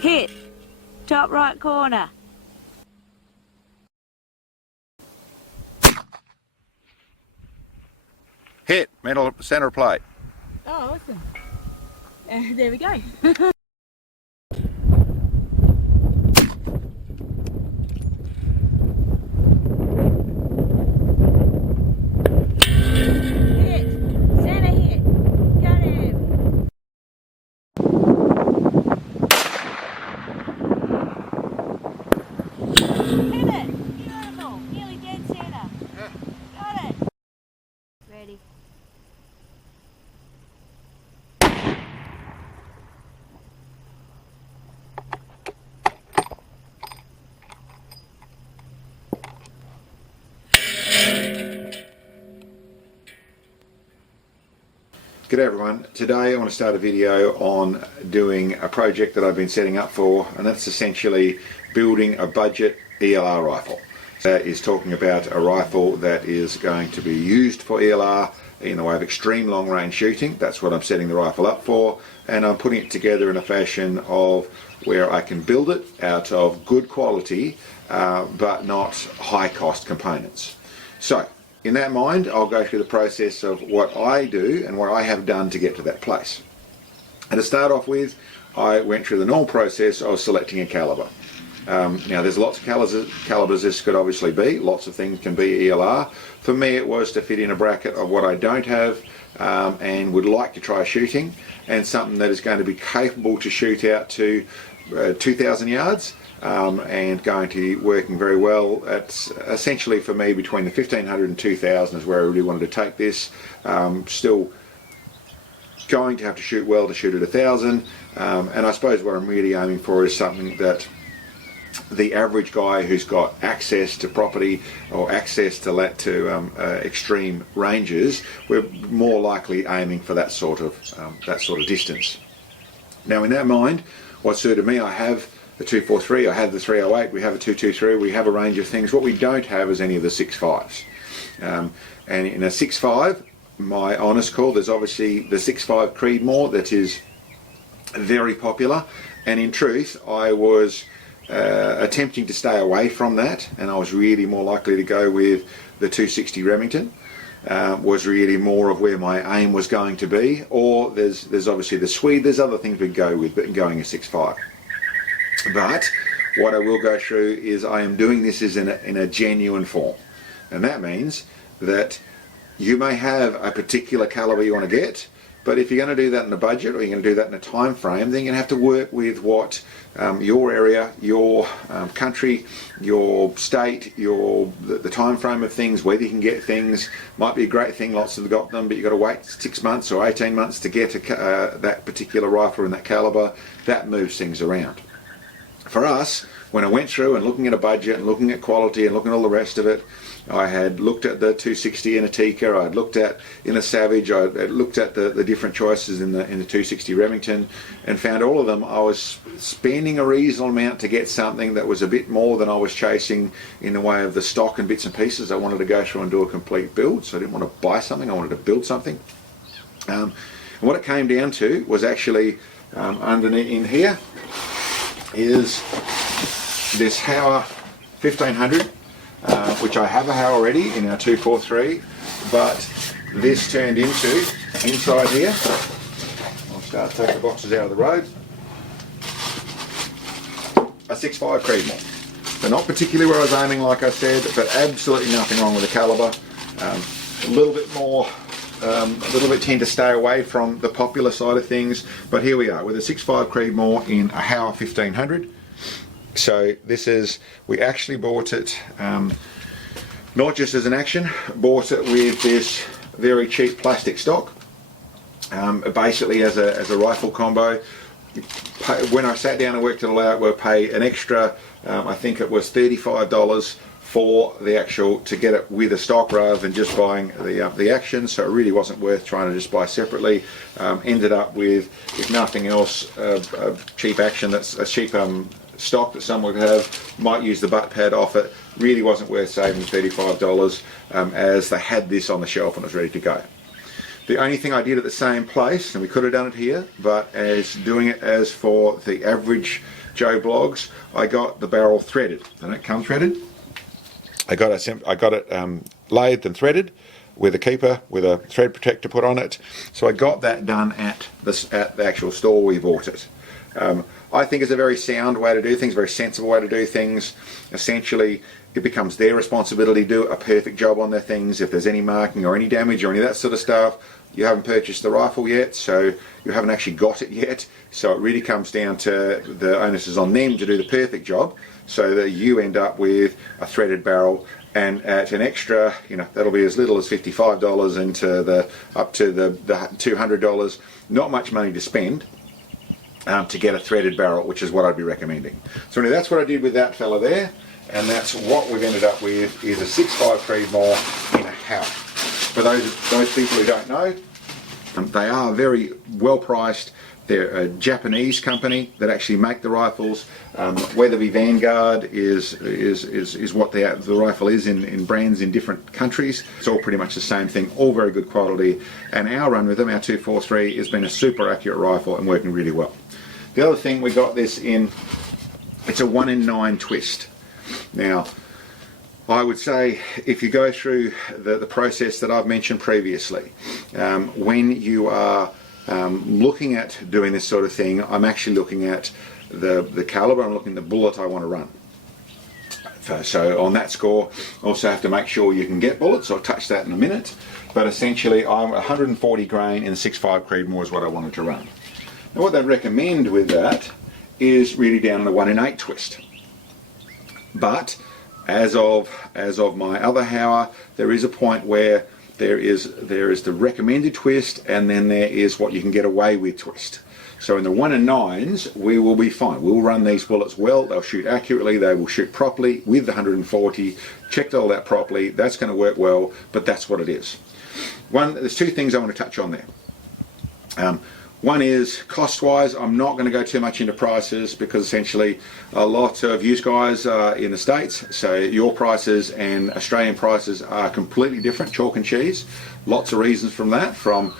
Hit. Top right corner. Hit. Middle center plate. Oh, awesome. There we go. G'day everyone. Today I want to start a video on doing a project that I've been setting up for, and that's essentially building a budget ELR rifle. That is talking about a rifle that is going to be used for ELR in the way of extreme long range shooting. That's what I'm setting the rifle up for, and I'm putting it together in a fashion of where I can build it out of good quality but not high cost components. So in that mind, I'll go through the process of what I do and what I have done to get to that place. And to start off with, I went through the normal process of selecting a caliber. Now there's lots of calibers this could obviously be, lots of things can be ELR. For me it was to fit in a bracket of what I don't have and would like to try shooting, and something that is going to be capable to shoot out to 2,000 yards. And going to be working very well at, essentially for me, between the 1500 and 2000 is where I really wanted to take this. Still going to have to shoot well to shoot at 1,000, and I suppose what I'm really aiming for is something that the average guy who's got access to property or access to extreme ranges, we're more likely aiming for that sort of distance. Now in that mind, what suited me, I have the 243, I have the 308, we have a 223, we have a range of things. What we don't have is any of the 6.5s. And in a 6.5, my honest call, there's obviously the 6.5 Creedmoor that is very popular, and in truth I was attempting to stay away from that, and I was really more likely to go with the 260 Remington. Was really more of where my aim was going to be, or there's obviously the Swede, there's other things we'd go with, but going a 6.5. But what I will go through is I am doing this in a genuine form, and that means that you may have a particular caliber you want to get, but if you're going to do that in a budget, or you're going to do that in a time frame, then you're going to have to work with what your area, your country, your state, the time frame of things, whether you can get things. Might be a great thing, lots have got them, but you've got to wait 6 months or 18 months to get that particular rifle in that caliber. That moves things around. For us, when I went through and looking at a budget and looking at quality and looking at all the rest of it, I had looked at the 260 in a Tikka, I'd looked at in a Savage, I looked at the different choices in the 260 Remington, and found all of them I was spending a reasonable amount to get something that was a bit more than I was chasing in the way of the stock and bits and pieces. I wanted to go through and do a complete build, so I didn't want to buy something, I wanted to build something. And what it came down to was actually underneath in here is this Howa 1500, which I have a Howa already in our 243, but this turned into, inside here, I'll start to take the boxes out of the road, a 6.5 Creedmoor. So not particularly where I was aiming, like I said, but absolutely nothing wrong with the caliber. A little bit more, a little bit tend to stay away from the popular side of things, but here we are with a 6.5 Creedmoor in a Howa 1500. So this is, we actually bought it not just as an action, bought it with this very cheap plastic stock, basically as a rifle combo. When I sat down and worked it all out, we'll pay an extra, I think it was $35 for the actual, to get it with a stock rather than just buying the action, so it really wasn't worth trying to just buy separately. Ended up with, if nothing else, a cheap action, that's a cheap stock that someone would have, might use the butt pad off it. Really wasn't worth saving $35 as they had this on the shelf and it was ready to go. The only thing I did at the same place, and we could have done it here, but as doing it as for the average Joe Blogs, I got the barrel threaded. They don't come threaded. I got it lathed and threaded with a keeper, with a thread protector put on it. So I got that done at the actual store we bought it. I think it's a very sound way to do things, a very sensible way to do things. Essentially, it becomes their responsibility to do a perfect job on their things. If there's any marking or any damage or any of that sort of stuff, you haven't purchased the rifle yet, so you haven't actually got it yet. So it really comes down to the onus is on them to do the perfect job, so that you end up with a threaded barrel, and at an extra, that'll be as little as $55 into the up to the $200. Not much money to spend to get a threaded barrel, which is what I'd be recommending. So anyway, that's what I did with that fella there, and that's what we've ended up with is a 6.5 Creedmoor in a Howa. For those people who don't know, they are very well priced. They're a Japanese company that actually make the rifles. Weatherby Vanguard is what the rifle is in brands in different countries. It's all pretty much the same thing, all very good quality. And our run with them, our 243, has been a super accurate rifle and working really well. The other thing, we got this in, it's a 1 in 9 twist. Now, I would say if you go through the process that I've mentioned previously, when you are looking at doing this sort of thing, I'm actually looking at the caliber, I'm looking at the bullet I want to run. So on that score, also have to make sure you can get bullets. I'll touch that in a minute. But essentially, I'm 140 grain in 6.5 Creedmoor is what I wanted to run. Now what they'd recommend with that is really down the 1 in 8 twist. But as of my other Howa, there is a point where there is the recommended twist, and then there is what you can get away with twist. So in the 1 in 9s, we will be fine. We'll run these bullets well, they'll shoot accurately, they will shoot properly with the 140, checked all that properly, that's going to work well, but that's what it is. There's two things I want to touch on there. One is cost-wise. I'm not going to go too much into prices because essentially a lot of you guys are in the States, so your prices and Australian prices are completely different, chalk and cheese. Lots of reasons from that, from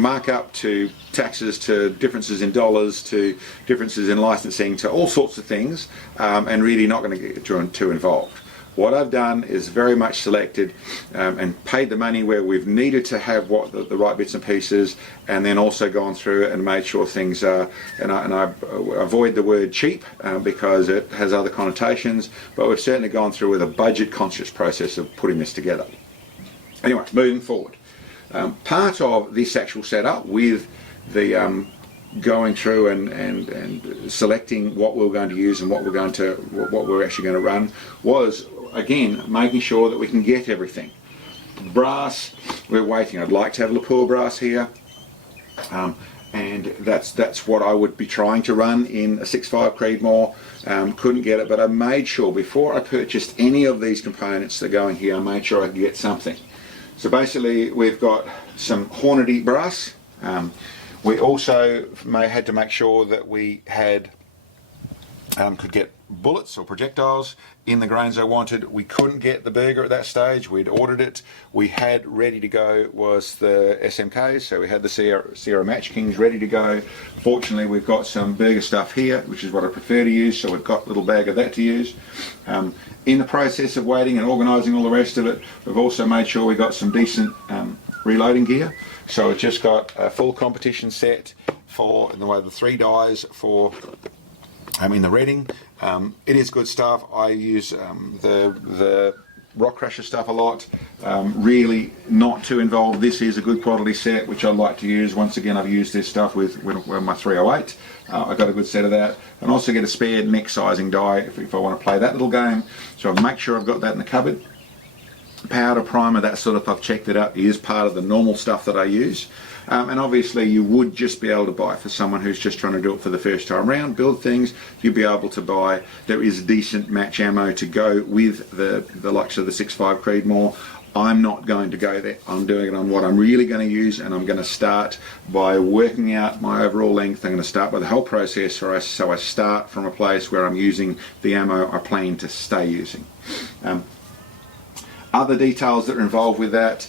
markup to taxes to differences in dollars to differences in licensing to all sorts of things, and really not going to get too involved. What I've done is very much selected and paid the money where we've needed to have the right bits and pieces, and then also gone through and made sure things are, and I avoid the word cheap because it has other connotations, but we've certainly gone through with a budget conscious process of putting this together. Anyway, moving forward. Part of this actual setup with the going through and selecting what we're going to use and what we're actually going to run was, again, making sure that we can get everything. Brass, we're waiting. I'd like to have lapel brass here, and that's what I would be trying to run in a 6.5 Creedmoor. Couldn't get it, but I made sure before I purchased any of these components that go in here, I made sure I could get something. So basically, we've got some Hornady brass. We also had to make sure that we had could get bullets or projectiles in the grains I wanted. We couldn't get the Burger at that stage. We'd ordered it. We had ready to go was the SMKs, so we had the Sierra Match Kings ready to go. Fortunately, we've got some Burger stuff here, which is what I prefer to use, so we've got a little bag of that to use. In the process of waiting and organising all the rest of it, we've also made sure we got some decent reloading gear. So we've just got a full competition set for, in the way of the 3 dies for in the Reading. It is good stuff. I use the Rock Crusher stuff a lot. Really not too involved. This is a good quality set which I like to use. Once again, I've used this stuff with my 308. I got a good set of that, and also get a spare neck sizing die if I want to play that little game. So I'll make sure I've got that in the cupboard. Powder, primer, that sort of stuff, checked it up, is part of the normal stuff that I use. And obviously you would just be able to buy, for someone who's just trying to do it for the first time round, build things, you'd be able to buy, there is decent match ammo to go with the likes of the 6.5 Creedmoor. I'm not going to go there. I'm doing it on what I'm really going to use, and I'm going to start by working out my overall length. I'm going to start by the whole process, so I start from a place where I'm using the ammo I plan to stay using. Other details that are involved with that,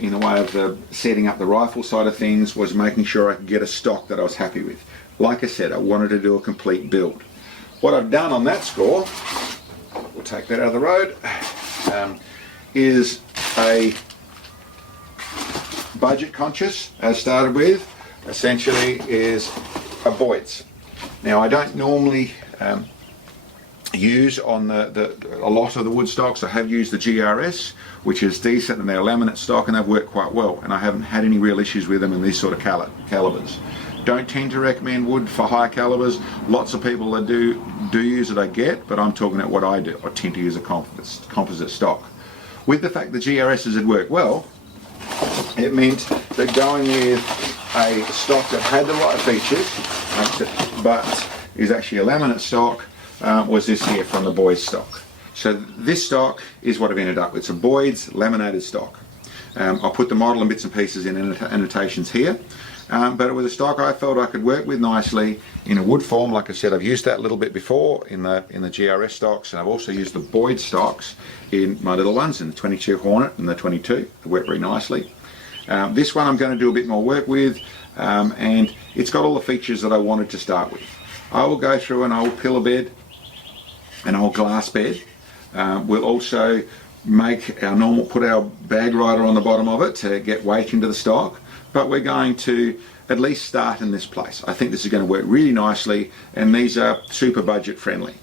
in the way of the setting up the rifle side of things, was making sure I could get a stock that I was happy with. Like I said, I wanted to do a complete build. what I've done on that score, we'll take that out of the road, is a budget conscious, as started with, essentially is a Boyds. Now I don't normally use on a lot of the wood stocks. I have used the GRS, which is decent, and they're laminate stock and they've worked quite well, and I haven't had any real issues with them in these sort of calibers. Don't tend to recommend wood for high calibers. Lots of people that do use it, I get, but I'm talking about what I do. I tend to use a composite stock. With the fact the GRSs had worked well, it meant that going with a stock that had the right features, but is actually a laminate stock, was this here from the Boyds stock. So this stock is what I've ended up with. It's a Boyds laminated stock. I'll put the model and bits and pieces in annotations here. But it was a stock I felt I could work with nicely in a wood form. Like I said, I've used that a little bit before in the GRS stocks, and I've also used the Boyds stocks in my little ones, in the 22 Hornet and the 22. They work very nicely. This one I'm going to do a bit more work with, and it's got all the features that I wanted to start with. I will go through an old pillar bed, an old glass bed. We'll also make our normal, put our bag rider on the bottom of it to get weight into the stock. But we're going to at least start in this place. I think this is going to work really nicely, and these are super budget friendly.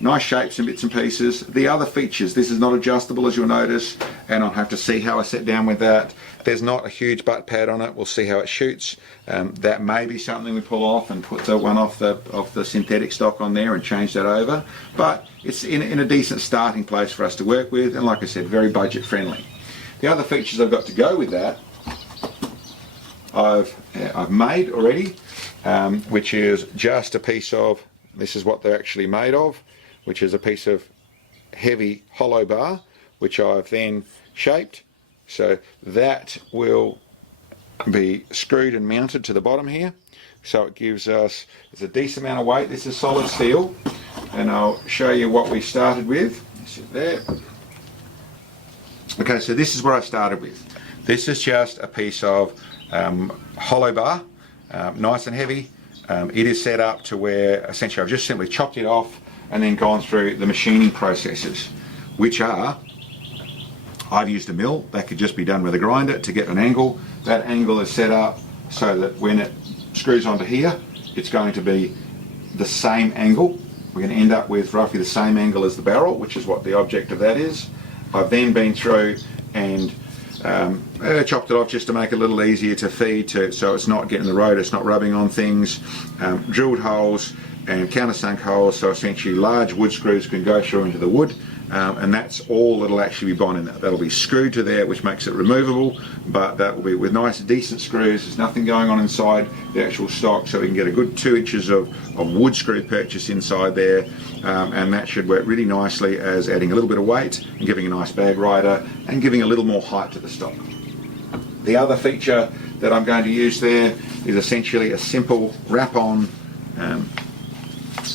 Nice shapes and bits and pieces. The other features, this is not adjustable, as you'll notice, and I'll have to see how I sit down with that. There's not a huge butt pad on it. We'll see how it shoots. That may be something we pull off and put the one off the synthetic stock on there and change that over. But it's in a decent starting place for us to work with, and like I said, very budget friendly. The other features I've got to go with that, I've made already, which is just a piece of, this is what they're actually made of, which is a piece of heavy hollow bar, which I've then shaped. So that will be screwed and mounted to the bottom here. So it gives us, it's a decent amount of weight. This is solid steel, and I'll show you what we started with. Sit there. Okay, so this is what I started with. This is just a piece of hollow bar, nice and heavy. It is set up to where essentially I've just simply chopped it off and then gone through the machining processes, which are, I've used a mill. That could just be done with a grinder to get an angle. That angle is set up so that when it screws onto here, it's going to be the same angle. We're going to end up with roughly the same angle as the barrel, which is what the object of that is. I've then been through and chopped it off just to make it a little easier to feed to, so it's not getting the road, it's not rubbing on things. Drilled holes and countersunk holes, so essentially large wood screws can go through into the wood, and that's all that'll actually be bonding. That'll be screwed to there, which makes it removable, but that will be with nice decent screws. There's nothing going on inside the actual stock, so we can get a good 2 inches of wood screw purchase inside there, and that should work really nicely as adding a little bit of weight and giving a nice bag rider and giving a little more height to the stock. The other feature that I'm going to use there is essentially a simple wrap-on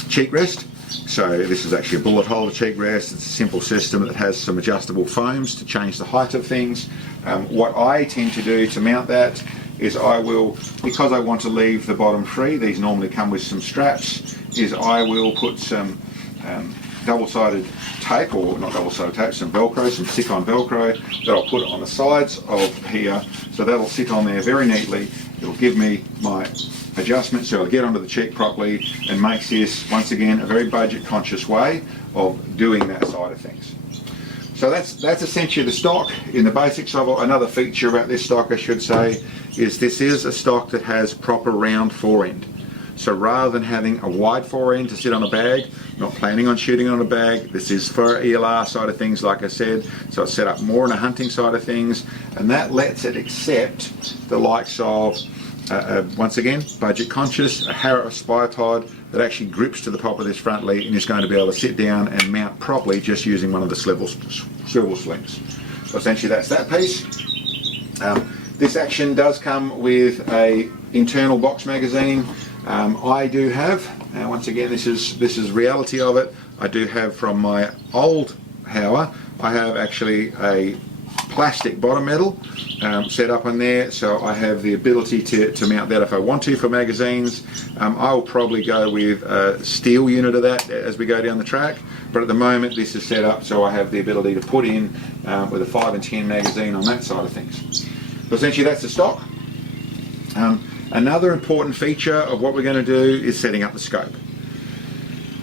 cheek rest. So this is actually a bullet holder cheek rest. It's a simple system that has some adjustable foams to change the height of things. What I tend to do to mount that is I will, because I want to leave the bottom free, these normally come with some straps, is I will put some double-sided tape, or not double-sided tape, some Velcro, some stick-on Velcro that I'll put on the sides of here, so that'll sit on there very neatly. It'll give me my adjustment so I'll get onto the cheek properly, and makes this, once again, a very budget conscious way of doing that side of things. So that's essentially the stock in the basics of it. Another feature about this stock, I should say, is this is a stock that has proper round forend. So rather than having a wide forend to sit on a bag, not planning on shooting on a bag, this is for ELR side of things, like I said, so it's set up more on a hunting side of things, and that lets it accept the likes of once again, budget conscious, a Harris Spytod that actually grips to the top of this front lead and is going to be able to sit down and mount properly just using one of the swivel slings. So essentially that's that piece. This action does come with a internal box magazine. I do have, once again this is reality of it, I do have from my old Howa, I have actually a plastic bottom metal set up on there, so I have the ability to mount that if I want to for magazines. I will probably go with a steel unit of that as we go down the track, but at the moment this is set up so I have the ability to put in with a 5 and 10 magazine on that side of things. So essentially that's the stock. Another important feature of what we're going to do is setting up the scope.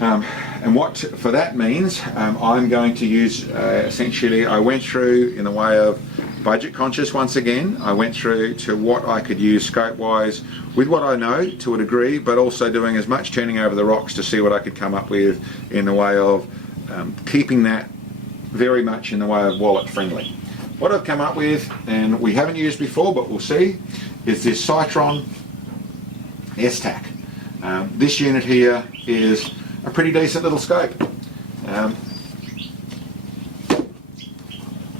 And what for that means, I'm going to use essentially, I went through in the way of budget conscious once again. I went through to what I could use scope wise with what I know to a degree, but also doing as much turning over the rocks to see what I could come up with in the way of keeping that very much in the way of wallet friendly. What I've come up with, and we haven't used before but we'll see, is this Sightron S-TAC. This unit here is a pretty decent little scope.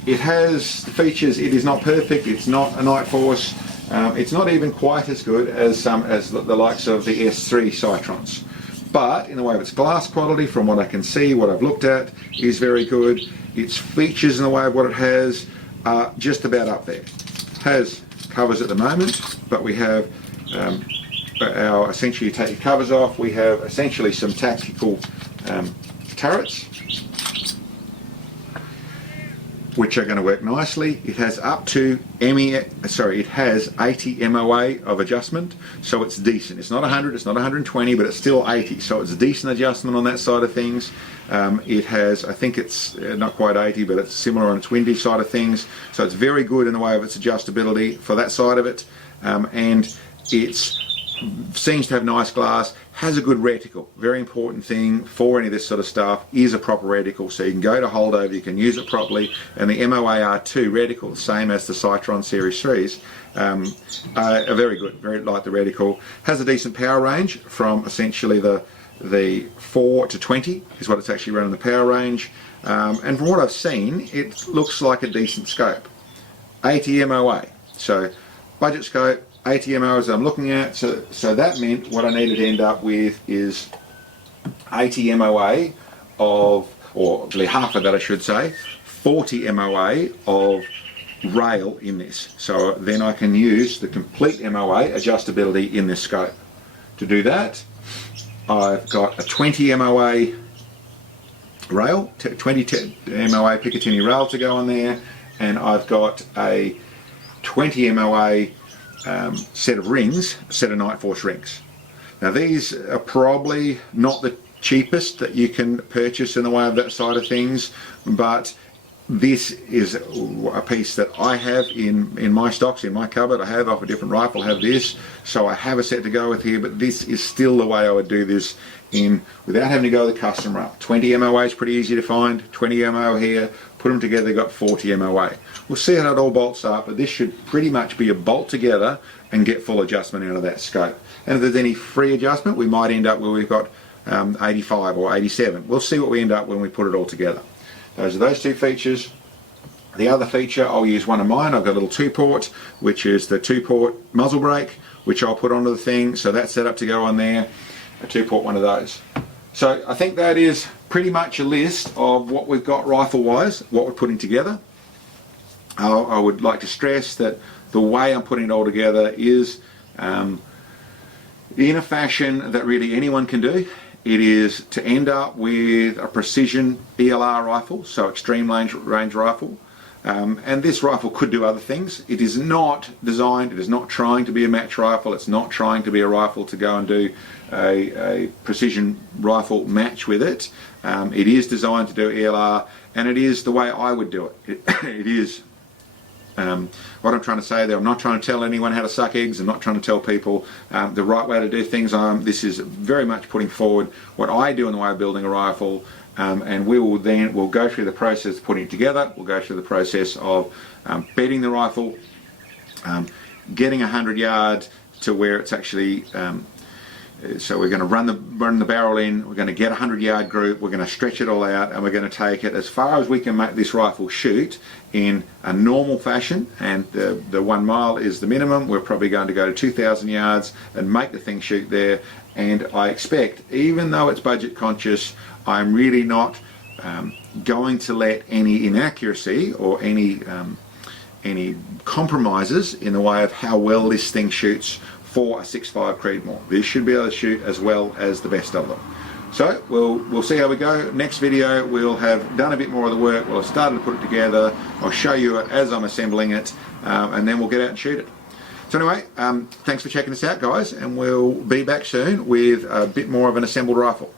It has the features. It is not perfect. It's not a night force. It's not even quite as good as the likes of the S3 Sightrons. But in the way of its glass quality, from what I can see, what I've looked at, is very good. Its features in the way of what it has are just about up there. It has covers at the moment, but we have our, essentially you take your covers off, we have essentially some tactical turrets which are going to work nicely. It has up to it has 80 MOA of adjustment, so it's decent. It's not 100, it's not 120, but it's still 80, so it's a decent adjustment on that side of things. It has, I think it's not quite 80, but it's similar on its windy side of things, so it's very good in the way of its adjustability for that side of it, and it's seems to have nice glass, has a good reticle. Very important thing for any of this sort of stuff is a proper reticle, so you can go to holdover, you can use it properly, and the MOAR2 reticle, same as the Sightron Series 3s, are very good, very like the reticle. Has a decent power range from essentially the 4 to 20 is what it's actually running the power range, and from what I've seen it looks like a decent scope. 80 MOA, so budget scope, 80 MOs I'm looking at, so that meant what I needed to end up with is 80 MOA of, or actually half of that I should say, 40 MOA of rail in this. So then I can use the complete MOA adjustability in this scope. To do that, I've got a 20 MOA rail, 20 MOA Picatinny rail to go on there, and I've got a 20 MOA set of rings, a set of Night Force rings. Now these are probably not the cheapest that you can purchase in the way of that side of things, but this is a piece that I have in my stocks, in my cupboard. I have off a different rifle, I have this, so I have a set to go with here, but this is still the way I would do this in without having to go the custom route. 20 MOA is pretty easy to find, 20 MO here, put them together, got 40 MOA. We'll see how it all bolts up, but this should pretty much be a bolt together and get full adjustment out of that scope. And if there's any free adjustment, we might end up where we've got 85 or 87. We'll see what we end up when we put it all together. Those are those two features. The other feature, I'll use one of mine. I've got a little 2-port, which is the 2-port muzzle brake, which I'll put onto the thing, so that's set up to go on there. A 2-port one of those. So I think that is pretty much a list of what we've got rifle-wise, what we're putting together. I would like to stress that the way I'm putting it all together is in a fashion that really anyone can do. It is to end up with a precision ELR rifle, so extreme range rifle. And this rifle could do other things. It is not designed, it is not trying to be a match rifle, it's not trying to be a rifle to go and do a precision rifle match with it. It is designed to do ELR, and it is the way I would do it. It is what I'm trying to say there. I'm not trying to tell anyone how to suck eggs. I'm not trying to tell people the right way to do things. This is very much putting forward what I do in the way of building a rifle, and we'll go through the process of putting it together. We'll go through the process of bedding the rifle, getting 100 yards to where it's actually so we're going to run the barrel in, we're going to get a 100-yard group, we're going to stretch it all out, and we're going to take it as far as we can make this rifle shoot in a normal fashion, and the 1 mile is the minimum. We're probably going to go to 2,000 yards and make the thing shoot there, and I expect, even though it's budget conscious, I'm really not going to let any inaccuracy or any any compromises in the way of how well this thing shoots for a 6.5 Creedmoor. This should be able to shoot as well as the best of them. So we'll see how we go. Next video we'll have done a bit more of the work, we'll have started to put it together, I'll show you it as I'm assembling it, and then we'll get out and shoot it. So anyway, thanks for checking this out guys, and we'll be back soon with a bit more of an assembled rifle.